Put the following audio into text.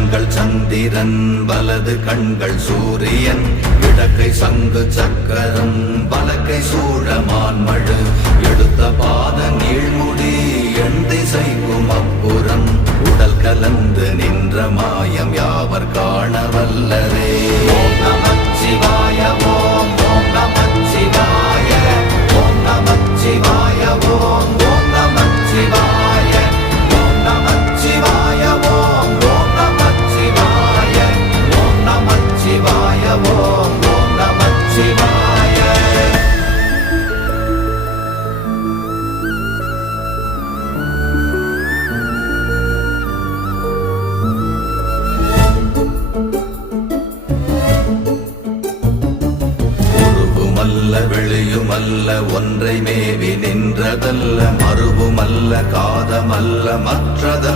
கண்கள் சந்திரன் வலது கண்கள் சூரியன் இடக்கை சங்கு சக்கரம் வலக்கை சூழமான்மழு எடுத்த பாத நீழ்முடி எண் திசைக்கும் அப்புறம் உடல் கலந்து நின்ற மாயம் யாவர் காண வல்லரே. ஓம் நமச்சிவாய ஓம் ஓம் நமச்சிவாய ஓம் நமச்சிவாய ஓம் ஓம் நமச்சிவாய ஓம் நமச்சிவாய ஓம் ஓம் நமச்சிவாய ஓம் நமச்சிவாய ஓம் ஓம் நமச்சிவாய. வெளியுமல்ல ஒன்றை மேவி நின்றதல்ல மறுவுமல்ல காதமல்ல மற்றத